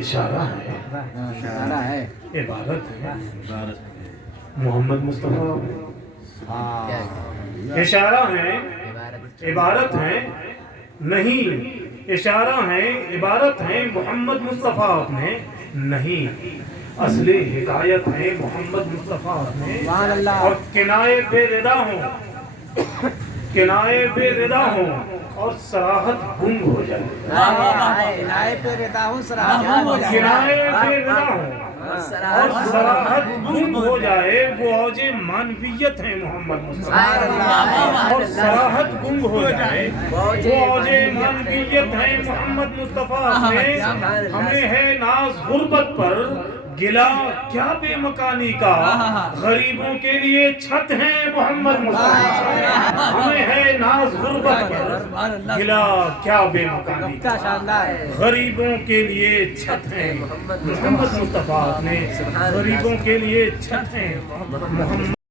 اشارہ ہے، عبارت ہے محمد مصطفیٰ، اشارہ ہے عبارت ہے نہیں، اشارہ ہے عبارت ہے محمد مصطفیٰ اپنے نہیں، اصلی ہدایت ہے محمد مصطفیٰ اپنے، اور کنائے بے ردا ہوں، کنائے بے ردا ہوں اور صراحت گنگ ہو جائے، کنائے پہ رہتا ہوں صراحت گم ہو جائے، کنائے بے ردا ہوں اور صراحت گنگ ہو جائے، وہ اوج معنویت ہے محمد مصطفیٰ، اور صراحت گنگ ہو جائے وہ اوج معنویت ہے محمد مصطفیٰ اپنے، ہمیں ہے ناز غربت پر گلا کیا بے مکانی کا، غریبوں کے لیے چھت ہے محمد مصطفیٰ، ہمیں ہے ناز غربت پر گلا کیا بے مکانی کا، غریبوں کے لیے چھت ہے محمد مصطفیٰ اپنے، غریبوں کے لیے چھت ہے محمد